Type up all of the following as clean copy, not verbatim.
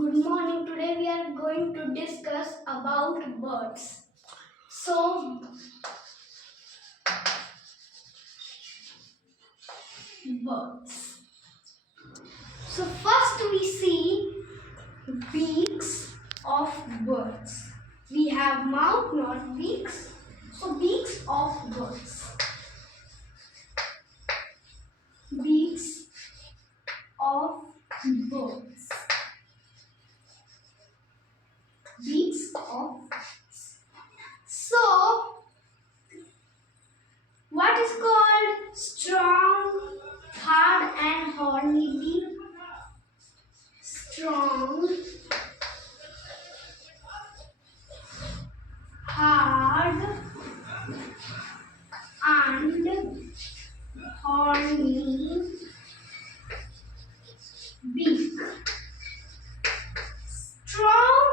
Good morning. Today we are going to discuss about birds. So, birds. So first we see beaks of birds. We have mouth, not beaks. So beaks of birds. Beaks of birds. Beaks of birds. So what is called strong, hard and horny beak? Strong, hard and horny beak. Strong,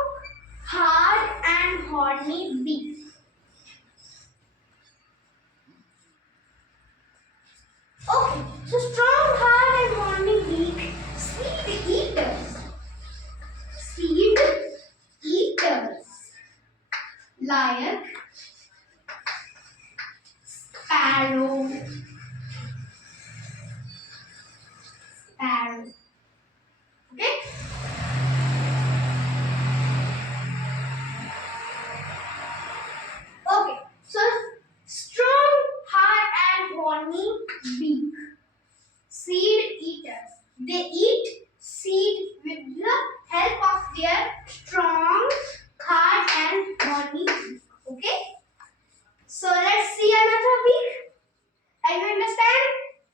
hard and horny beak. Okay, so strong, hard and horny beak. Seed eaters. Seed eaters. Like sparrow. Sparrow. Okay? Okay, so strong, hard and horny beak. Seed eaters. They eat seed with the help of their strong, hard and horny beak. Okay? So let's see another beak. Are you understand?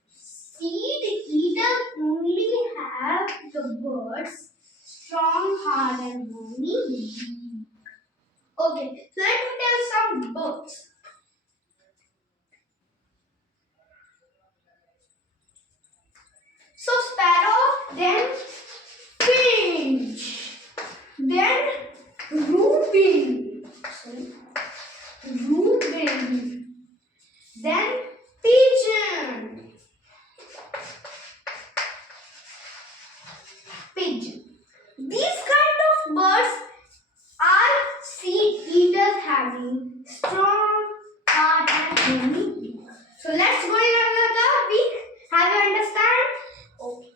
Seed eaters only have the birds strong, hard and horny beak. Okay, so let me tell some birds. So sparrow, then finch, then robin, robin, then pigeon, pigeon. These kind of birds are seed eaters having strong, hard and horny beak. So let's go in another beak. Have you understand? Okay.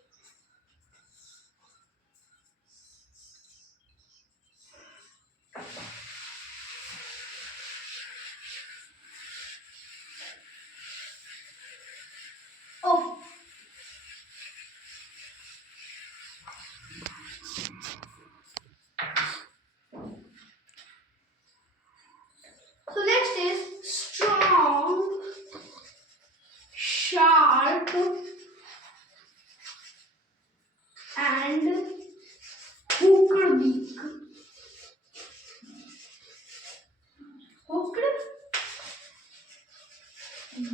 Okay. So next is strong, sharp and hooked beak. Hooked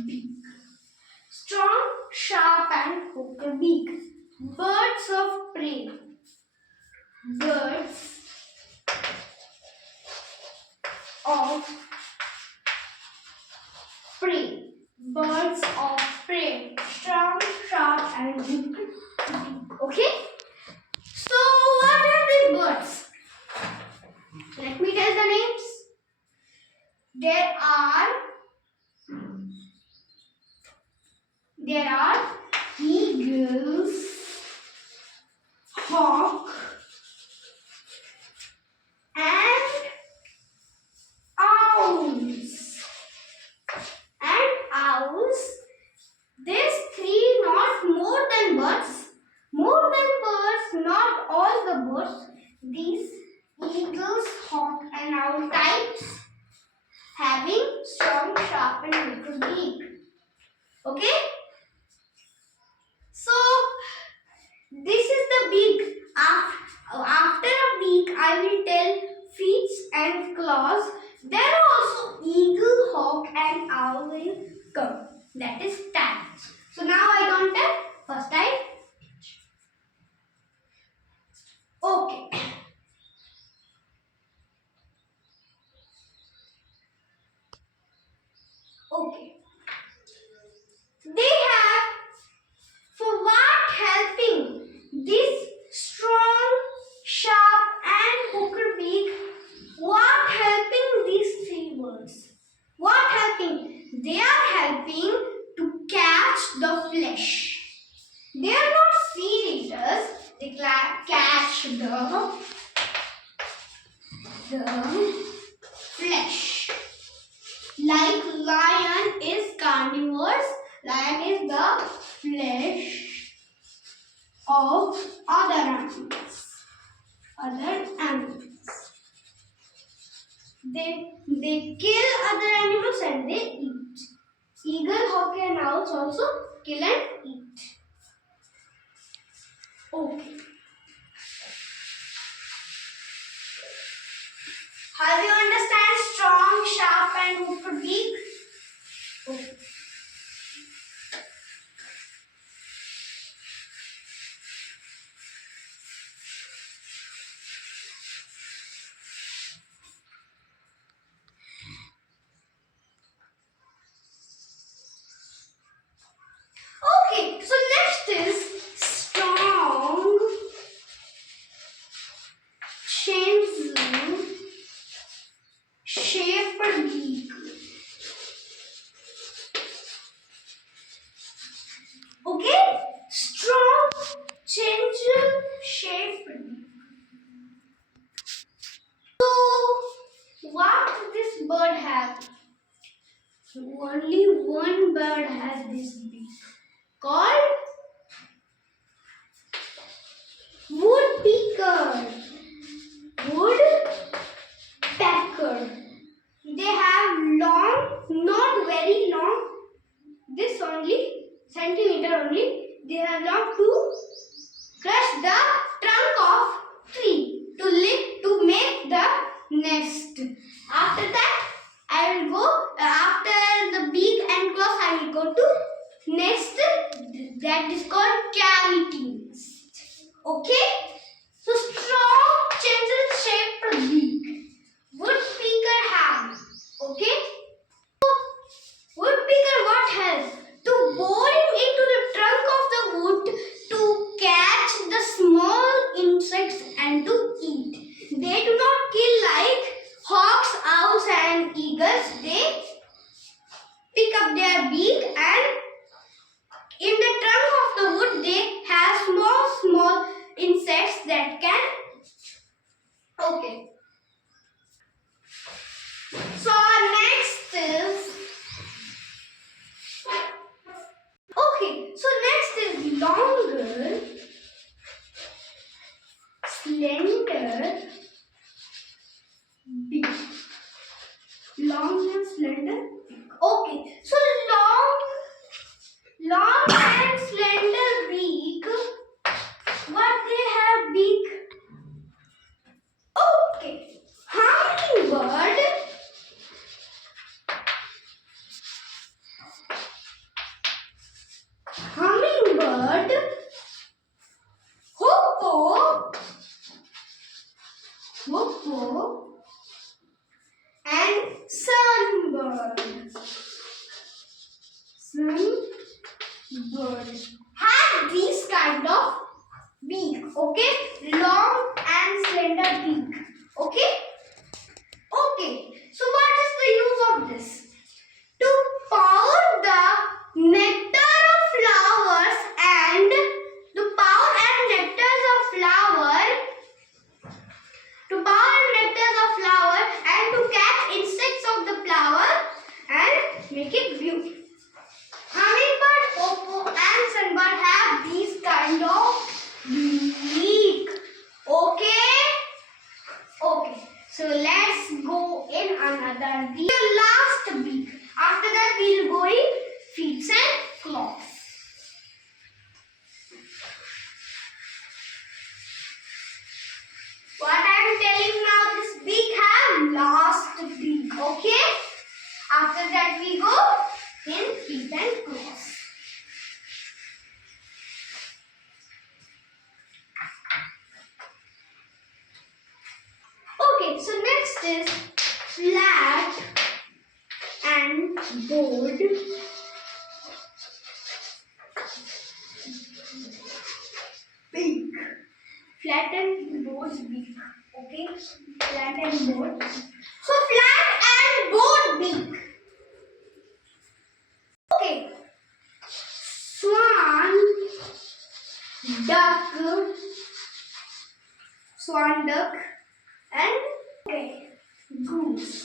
beak. Strong, sharp and hooked beak. Birds of prey. Birds of prey. Birds of prey. Strong, sharp and hooked beak. Okay? So what are the birds? Let me tell the names. There are eagles, hawk and owls. These three not more than birds. More than birds, not all the birds. These eagles, hawk and owl types having strong, sharp and hooked beak. Okay? So this is the beak. After a beak, I will tell feet and claws. There are also eagle, hawk and owl will come. That is types. So now I don't tell first type. Okay. Okay. They They are not seed eaters. They catch the flesh. Like lion is carnivores. Lion is the flesh of other animals. They kill other animals and they eat. Eagle, hawk and owls also kill and eat. Okay. How do you understand strong, sharp and hooked beak? Okay. Okay, so next is strong, shaped beak. Okay, strong, shaped beak. So, what this bird have? Only one bird has this beak, called woodpecker. Woodpecker. They have long, not very long, this only centimeter only. They have long to crush the trunk of tree to make the nest. After that, I will go after the beak and claws. I will go to nest that is called cavity nest. Okay. So strong, shaped beak. Woodpecker have. Okay. Woodpecker what has? To boring into the trunk of the wood to catch the small insects and to eat. They do not kill like hawks, owls and eagles. They pick up their beak and in the trunk of the wood they have small insects that can. Okay. So next is. Okay, so next is longer, slender beak. Long and slender beak. Okay, so long and slender beak. What they have beak? Okay, hummingbird. Hummingbird, hoopoe, and sunbird. Have these kind of beak. Okay, long and slender beak. Okay. Okay. So what is the use of this? To power the nectar of flowers and to power and nectars of flower, and to catch insects of the flower and make it beautiful. Hummingbird, hoopoe and sunbird have these kind of beak. Okay. Okay. So let's go in another beak. The last beak. After that we will go in feet and claws. What I am telling now, this beak have last beak. Okay. After that we go in feet and claws. Okay, so next is flat and bold beak. Flat and bold beak. Okay, flat and bold. So flat and bold beak. Okay, swan duck, swan duck, and goose.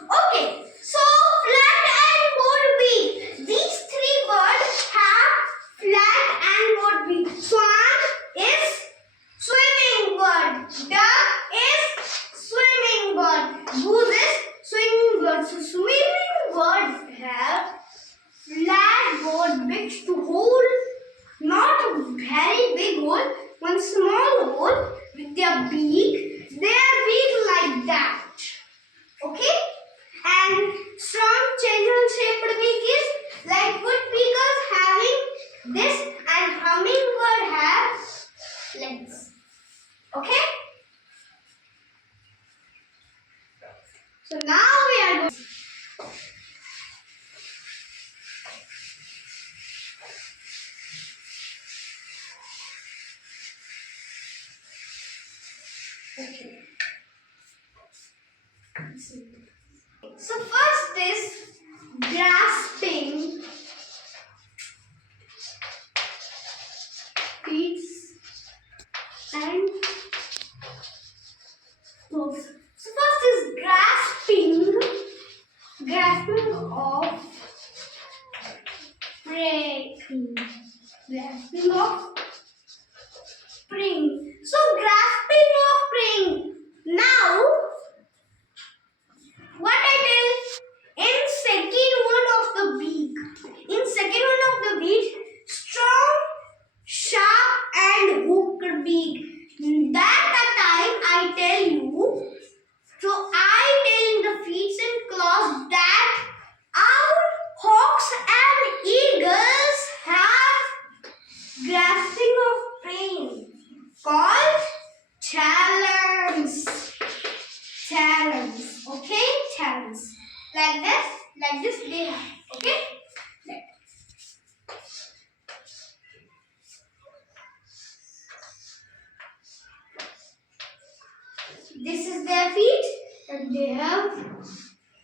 Okay, so flat and board beak. These three birds have flat and board beak. Swan is swimming bird. Duck is swimming bird. Goose is swimming bird. So swimming birds have flat board beaks to hold not a very big hole, one small hole with their beak. Their beak like that. Okay? And strong channel-shaped beak is like woodpeckers having this, and hummingbird has legs. Okay? So now we are going. Okay. So first is grasping feet and toes. So first is grasping of prey. Grasping of prey. So grasping of prey. Now what I tell in second one of the beak. In second one of the beak, strong, sharp and hooked beak. That time I tell you. So I tell in the feet and claws that our hawks and eagles have grasping of prey called talons. Talons. Okay? Talons. Like this they have. Okay? This is their feet and they have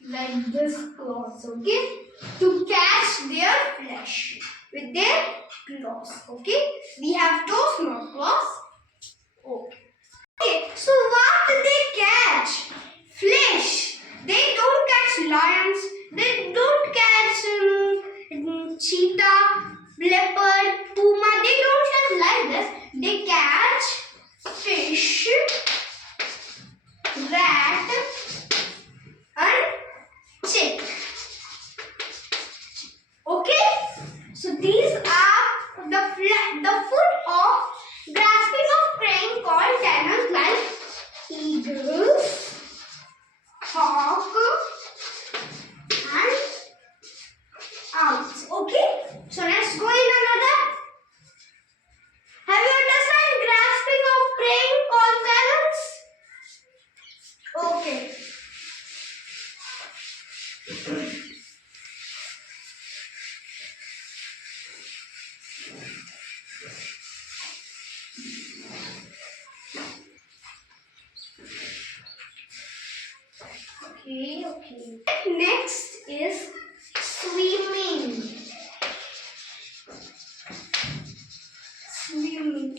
like this claws. Okay? To catch their flesh with their claws. Okay? We have toes, not claws. Okay. Okay, so what do they catch? Flesh. They don't catch lions. They don't catch cheetah, leopard, puma. They don't catch like this. They catch fish, rat, and chick. Okay? So these are the foot of grasping of prey called talons, like eagles, hawk, and owls. Okay? So let's go in another. Have you understand grasping of prey called talons? Okay. Okay. Next is swimming.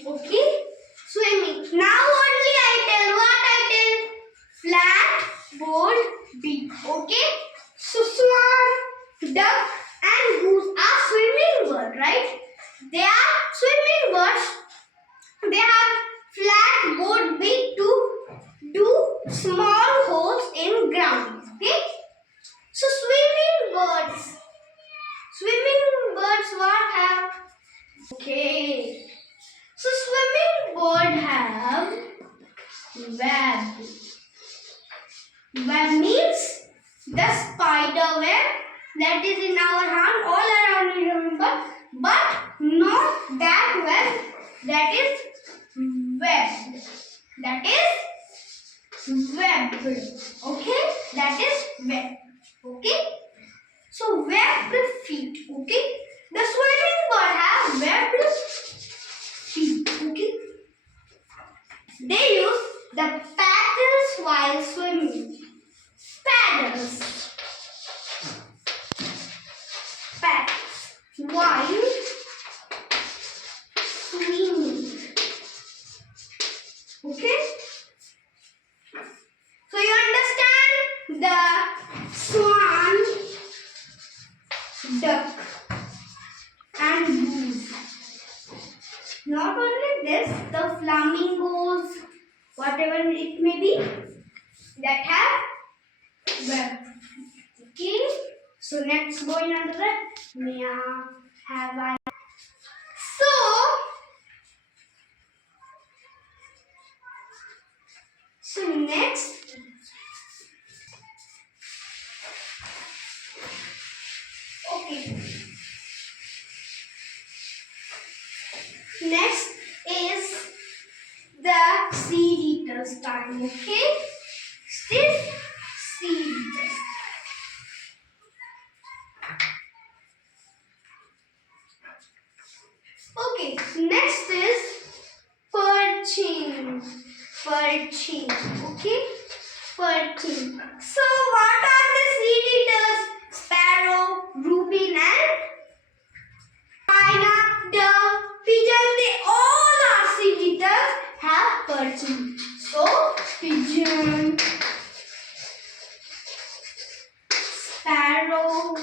Okay? Swimming. Now only I tell what I tell. Flat, board, beak. Okay? So swan, duck, and goose are swimming birds, right? They are swimming birds. They have flat board beak to do small holes in ground. Okay? So swimming birds what have? Okay. So swimming bird have web. Web means the spider web that is in our hand all around, you remember, but not that web. That is web. That is web. Okay? That is web. Okay? So webbed feet. Okay? The swimming bird have webbed feet. Okay? They use the paddles while swimming. Paddles. Paddles. While Not only this, the flamingos, whatever it may be, that have web. Okay. So next going on to that. Mia, have I? So next. Okay. Next is the seed eaters time. Okay. Still seed eaters. Okay. Next is perching. Perching. Okay. Perching. So what are the seed eaters? Sparrow, rubin, and myna, dove, pigeon. They all are seed eaters. Have perching. So pigeon, sparrow.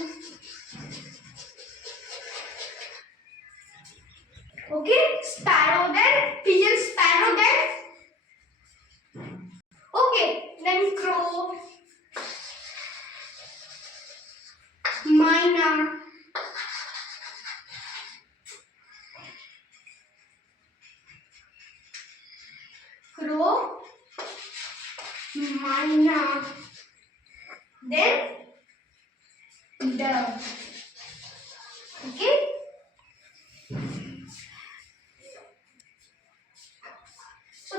Okay, sparrow then pigeon, sparrow then. Okay, then crow, myna, crow, myna, then dove. Okay. So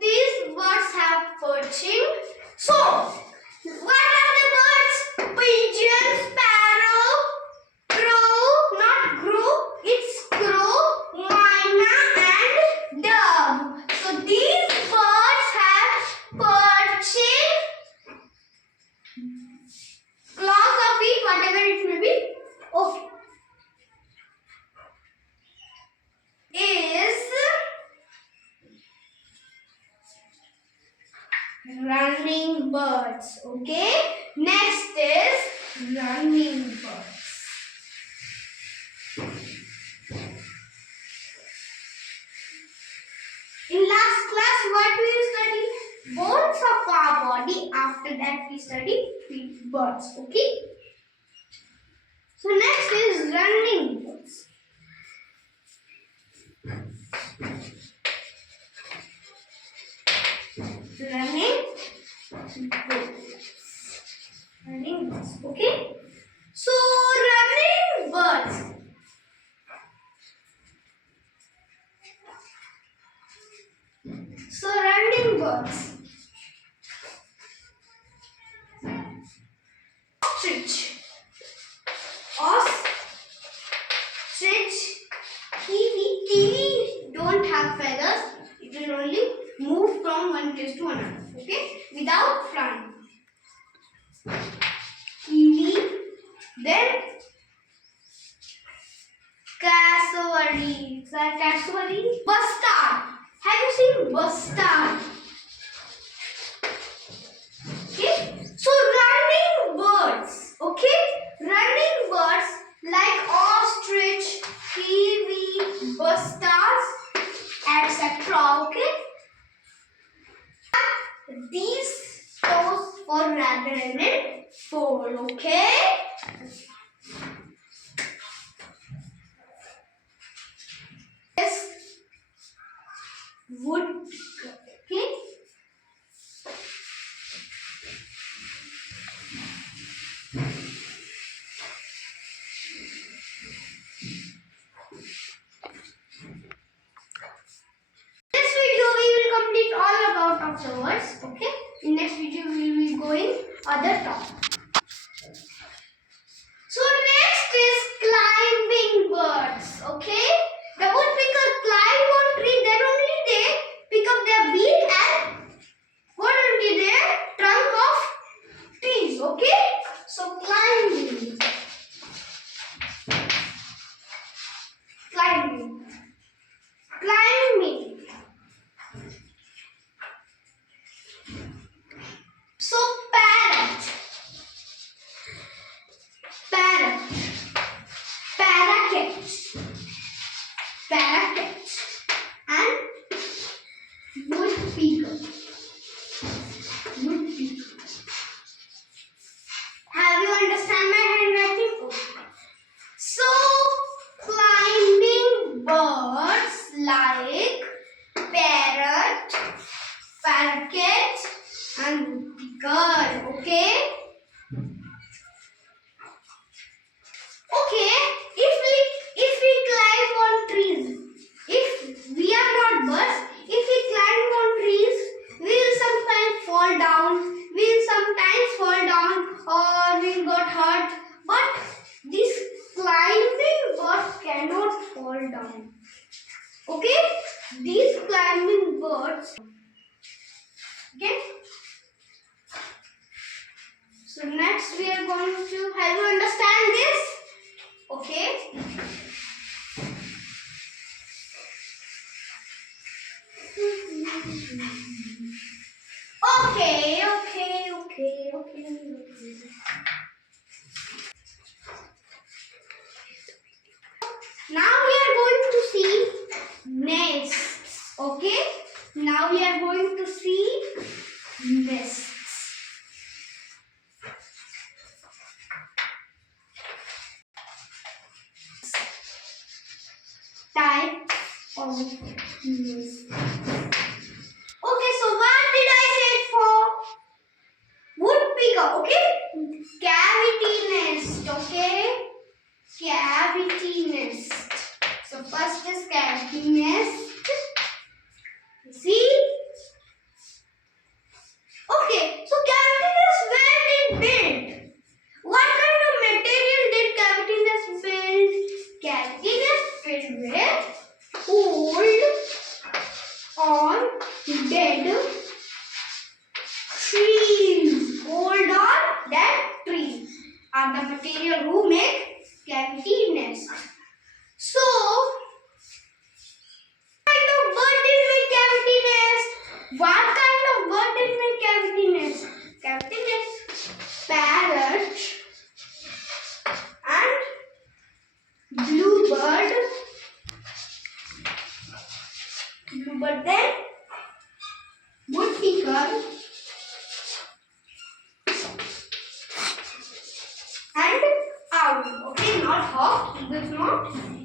these birds have perching. So what are the birds? Pigeon, sparrow, crow, not crow, it's crow, myna, and dove. So these birds have perching, claws or feet, whatever it may be. Okay. Is running birds. Okay. Next is running birds. In last class, what we study? Bones of our body. After that, we study birds. Okay. So next is running birds. Running birds. Running birds. Okay. So running birds. So running birds. Ostrich. Ostrich. Kiwi. Kiwi don't have feathers. It will only move from one place to another. Okay. Without flying. Kiwi. Then cassowary. Cassowary. Bustard. Have you seen bustard? Okay. So running birds. Okay. Running birds like ostrich, kiwi, bustards, etc. Okay. These toes for rabbit in it. 4. Okay. This wood. Okay. This video we will complete all about observers. Okay. In next video we will be going other topic. So next is climbing birds. Okay. The woodpecker climb on tree, then only they pick up their beak and go into their trunk of trees. Okay. So climbing. Climbing. Climbing. So parrot. like parrot, parakeet, and woodpecker. Okay. Okay. If we climb on trees, if we are not birds, if we climb on trees, we will sometimes fall down. We will sometimes fall down, or we got hurt. But these climbing birds cannot fall down. Okay? These climbing birds. Okay? So next we are going to help you understand this. Okay? Okay. Now we are going to see nests. Okay? Now we are going to see nests. Type of nest. Okay, so what did I say for woodpecker? Okay, cavity nest. Okay, cavity nest. So first is cavity nest. See? Okay, so cavity nest, where did build? What kind of material did cavity nest build? Cavity nest built with old or dead trees. Old or dead trees are the material who make cavity nest. So, what kind of bird did make cavity nest? Cavity nest, parrot and bluebird. Then woodpecker and owl. Okay, not hawk. Eagles not.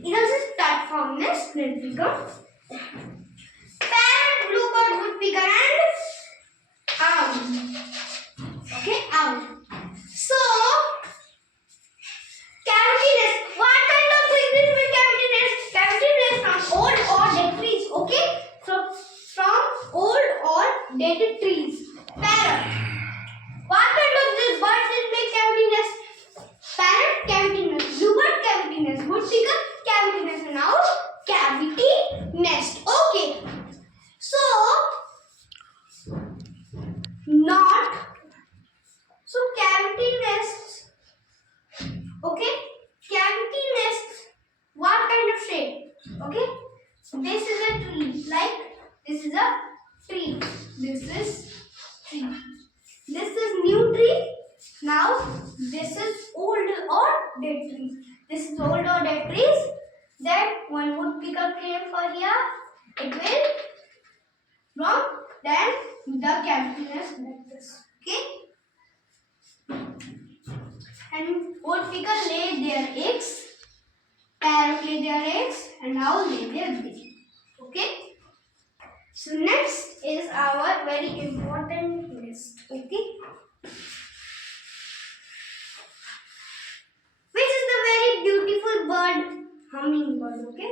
Eagles is platform nest. Woodpecker. Parrot, bluebird, woodpecker and owl. Okay, owl. So, cavity nest. What kind of tree did make cavity nest? Cavity nest from old or dead trees. Okay, from old or dead trees. Parrot. What kind of this bird did make cavity nest? Parrot, cavity nest. Bluebird, cavity nest. Woodpecker, cavity nest. And owl, cavity nest. Okay. So, cavity nests. Okay, cavity nests. What kind of shape? Okay, this is a tree. Like this is a tree. This is tree. This is new tree. Now this is old or dead tree. This is old or dead trees. Then one woodpecker came for here. It will wrong. Then the cavity nest like this. Okay. And woodpecker lay their eggs, parrot lay their eggs, and owl lay their baby. Okay. So next is our very important nest. Okay. Which is the very beautiful bird, hummingbird. Okay.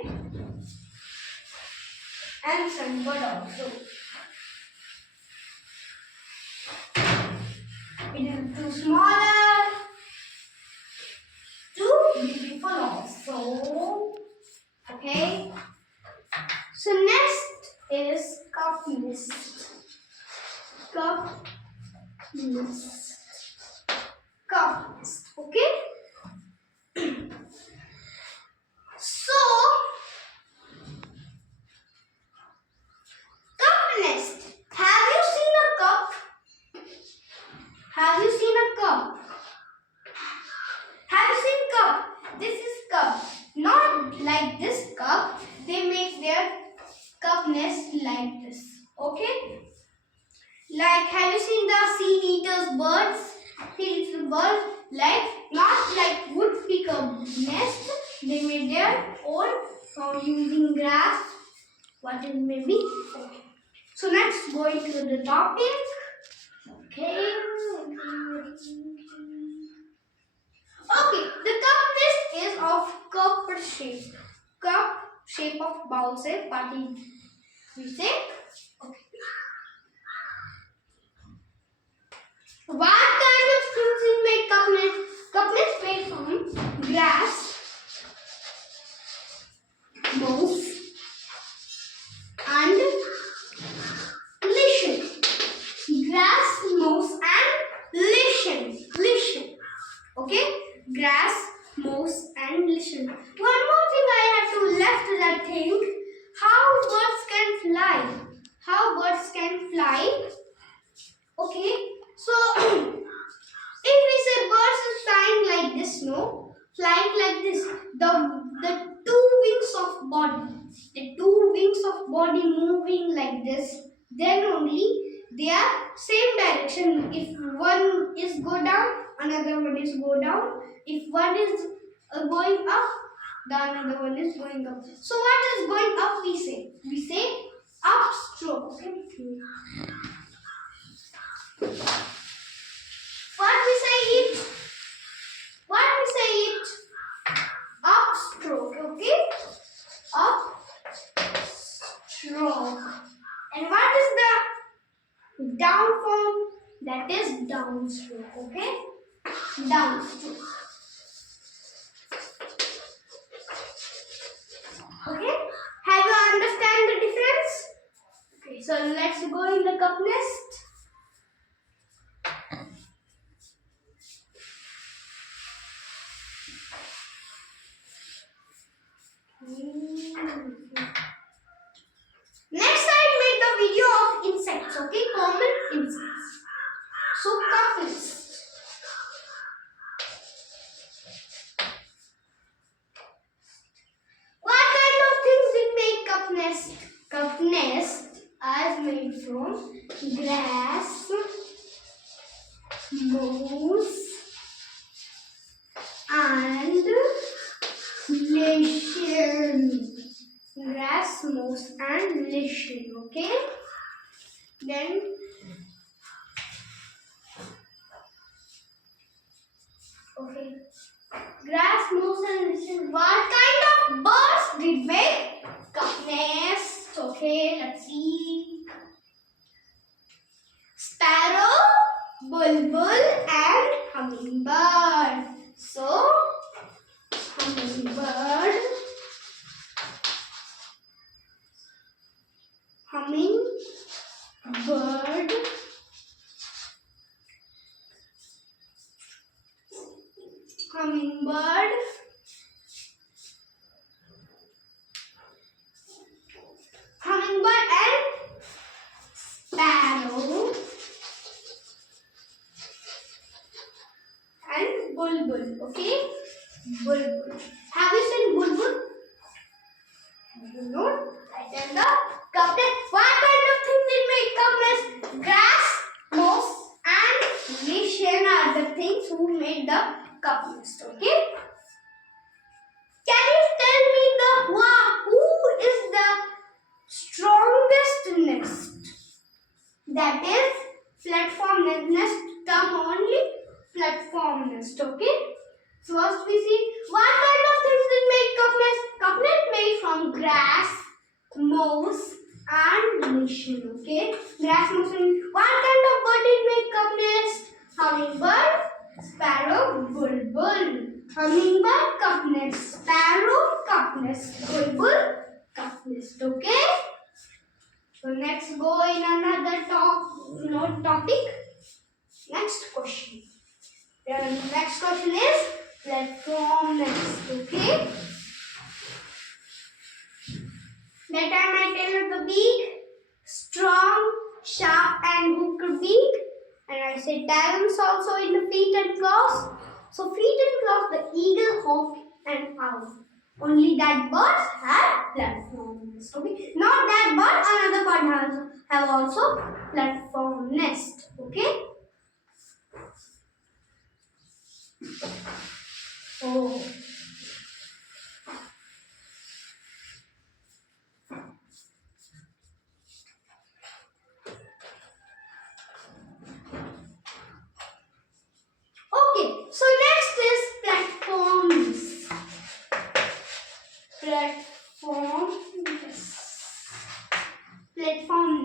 And sunbird also. It is too smaller, too beautiful also. Okay. So next is cup nest. Cup nest. Cup nest. Okay. So cup nest. Have you seen a cup? Have you seen a cup? Have you seen cup? This is cup. Not like this cup. They make their cup nest like this. Okay? Like, have you seen the seed eaters birds? Seed eater birds, like, not like woodpecker nest. They made their own from using grass what it may be. Okay. So let's go into the topic. Okay. Okay, the cup list is of cup shape of bowl shape, party we say. Okay. What kind of things is made cup nest? Cup nest made from grass, moss, and lichen. Grass, moss, and lichen. Okay, grass, moss, and lichen. One more thing I have to left that thing. How birds can fly? How birds can fly? Okay, so if we say birds is flying like this, no, flying like this, the two wings of body moving like this, then only they are same direction. If one is go down, another one is go down. If one is going up, the another one is going up. So what is going up? We say upstroke. Okay. What we say it upstroke, okay? Upstroke. And what is the down form? That is downstroke, okay? Downstroke. Okay? Have you understand the difference? Okay, so let's go in the cup nest. Next I made the video of insects, okay? Common insects. So cup nest. What kind of things did make cup nest? Cup nest is made from grass, moss, and lichen. Grass, moss, and lichen. Okay. Then okay. Grass, moss, and lichen. What kind of birds did make cup nest? Okay. Let's see. Sparrow, bulbul, and hummingbird. So hummingbird. Hummingbird, hummingbird, hummingbird and sparrow and bulbul. Okay, bulbul. Have you seen bulbul? No. I tell the cup nest. What kind of things did make cup nest? Grass, moss, and lichen are the things who made the cup nest. Okay. Can you tell me who is the strongest nest? That is platform nest. Come only platform nest. Okay. So first we see what kind of things did make cup nest? Cup nest made from grass, moss, and lichen. Okay. Grass, moss, and what kind of bird did make cup nest? Hummingbird, sparrow, bulbul. Hummingbird, cup nest. Sparrow, cup nest. Bulbul, cup nest. Okay. So next go in another topic. Next question. The next question is platform nest. Okay. That time I tell you the beak, strong, sharp, and hooked beak. And I say talons also in the feet and claws. So feet and claws, the eagle, hawk, and owl. Only that birds have platform nest. Okay. Not that bird, another bird have also platform nest. Okay. Oh.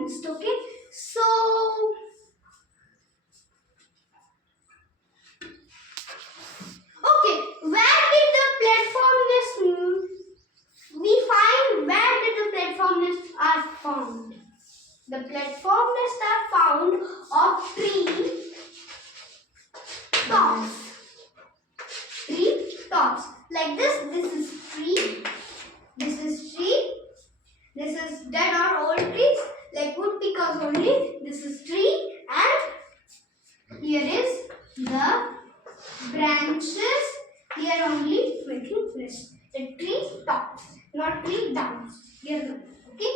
nest. Okay, so okay, where did the platform nest we find? Where did the platform nests are found? The platform nests are found of tree tops. Tree tops. Like this. This is tree. This is tree. This is dead or old trees. Like woodpeckers only. This is tree, and here is the branches. Here only making nest. The tree tops, not tree downs. Here no. Okay.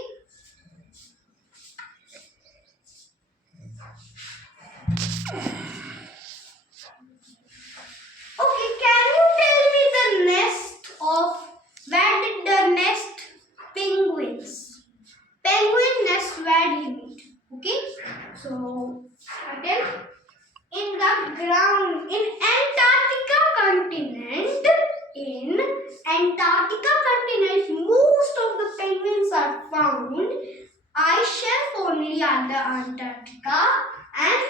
Okay, can you tell me the nest of where did the nest penguins? Penguin nest where do you meet? Okay, so I tell in the ground in Antarctica continent. In Antarctica continent, most of the penguins are found. Ice shelf only at the Antarctica, and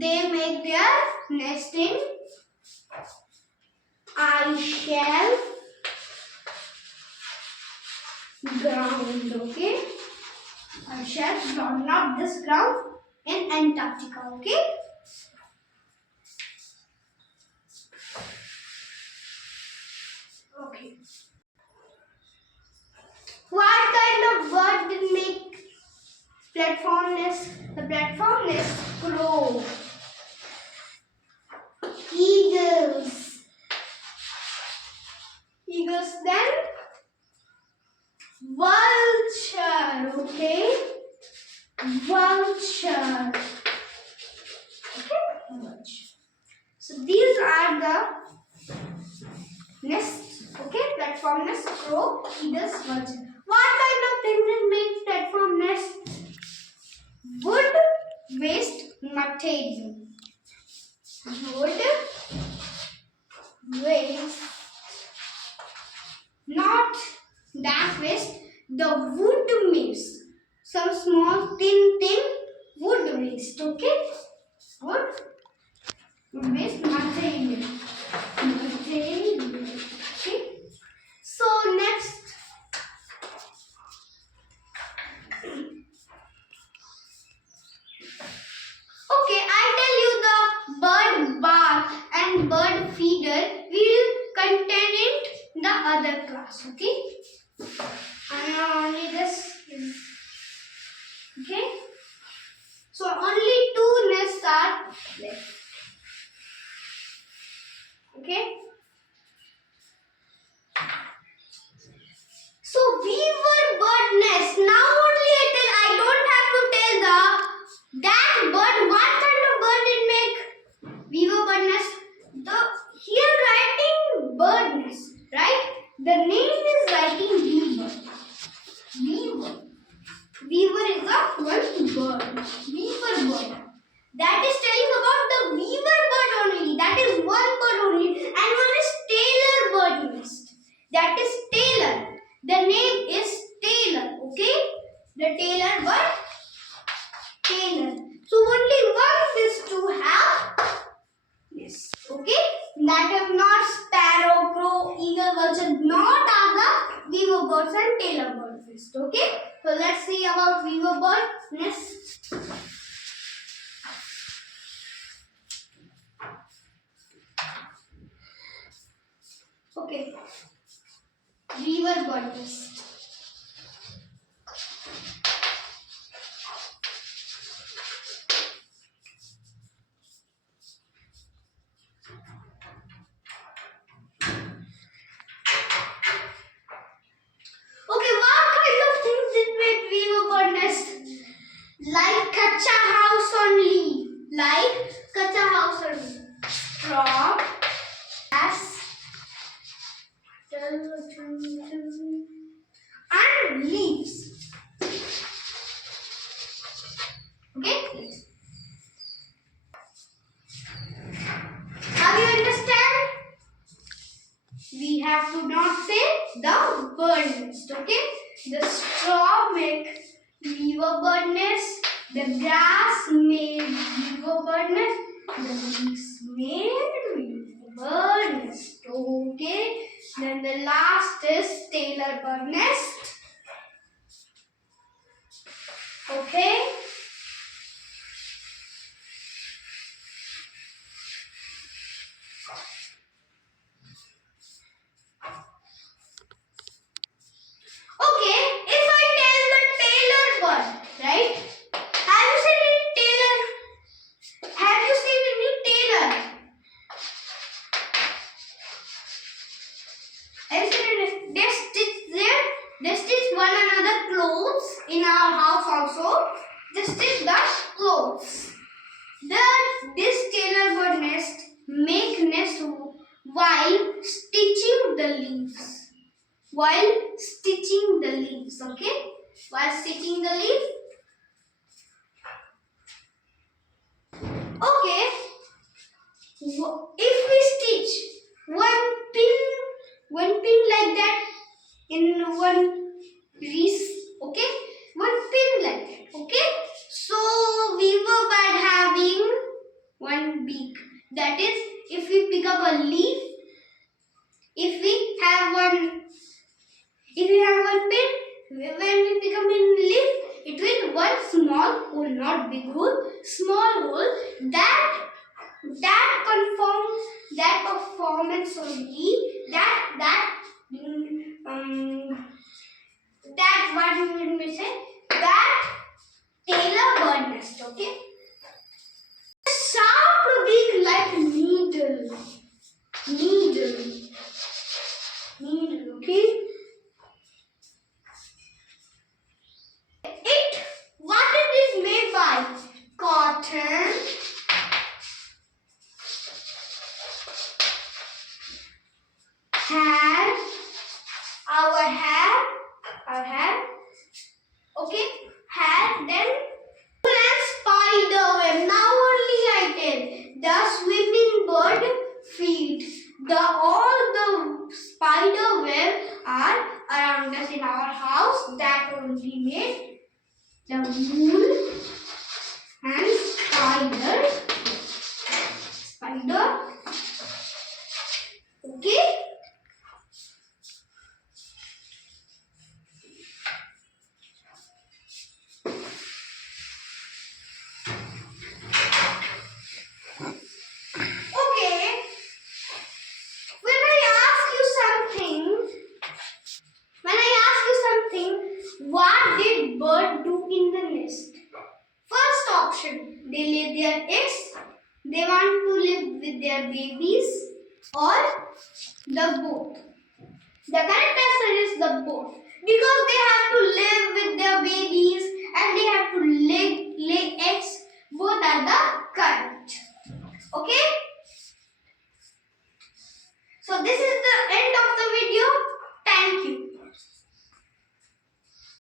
they make their nest in ice shelf ground. Okay, ice shelf ground, not this ground, in Antarctica. Okay. Okay. What kind of bird did make platform nest? The platform nest crow, eagles, then vulture. Okay, vulture. Okay, vulture. So these are the nests. Okay, platform nest, crow, eagles, vulture. What kind of penguin make platform nest? Wood waste material. Wood waste, not that waste. The wood waste, some small thin wood waste. Okay, wood waste material. Okay. So next. Okay, I tell you the bird bath and bird feeder will contain it the other class. Okay, and now only this. Okay, so only 2 nests are left. Okay, so weaver bird nest. Now only I don't have to tell that bird what kind of bird it make. Weaver bird nest. The here writing bird nest, right? The name is writing weaver. Weaver. Weaver is a one bird. Weaver bird. That is telling about the weaver bird only. That is one bird only. And one is tailor bird nest. That is tailor. The name is tailor. Okay? The tailor bird. Tailor. So only one is to have nest. Okay? That is not sparrow, crow, eagle, vulture. Not are the weaver birds and tailor bird nest. Okay? So let's see about weaver bird nest. Okay. Weaver bird nest. Okay, what kind of things did make weaver bird nest? Like kacha house only. Like kacha house only. Straw, grass, and leaves. Okay? Now you understand? We have to not say the bird nest. Okay? the straw make weaver bird nest, the grass made weaver bird nest, the leaves made weaver bird nest. Okay. Then the last is tailor bird nest. Okay. Okay, if I tell the tailor bird, right? Have you seen any tailor? Have you seen any tailor? Have you seen any? They stitch one another clothes in our house also. They stitch the clothes. This tailor bird nest make nest while stitching the leaves. While stitching the leaves, okay? While stitching the leaf. Okay. If we stitch one pin like that in one piece, okay? One pin like that, okay? So weaver bird having one beak. That is, if we pick up a leaf, if we have one pin, when we pick up a leaf, it will one small hole, not big hole, small hole. That performance only, that what we will say, that tailor bird nest, okay? Sharp beak like needle, okay? What it is made by? Cotton, hair, our hair, okay, hair, then and spider web. Now only I tell. The swimming bird feet. All the spider web are around us in our house. That only made the moon and spider. Okay. What did bird do in the nest? First option, they lay their eggs. They want to live with their babies, or the both. The correct answer is the both.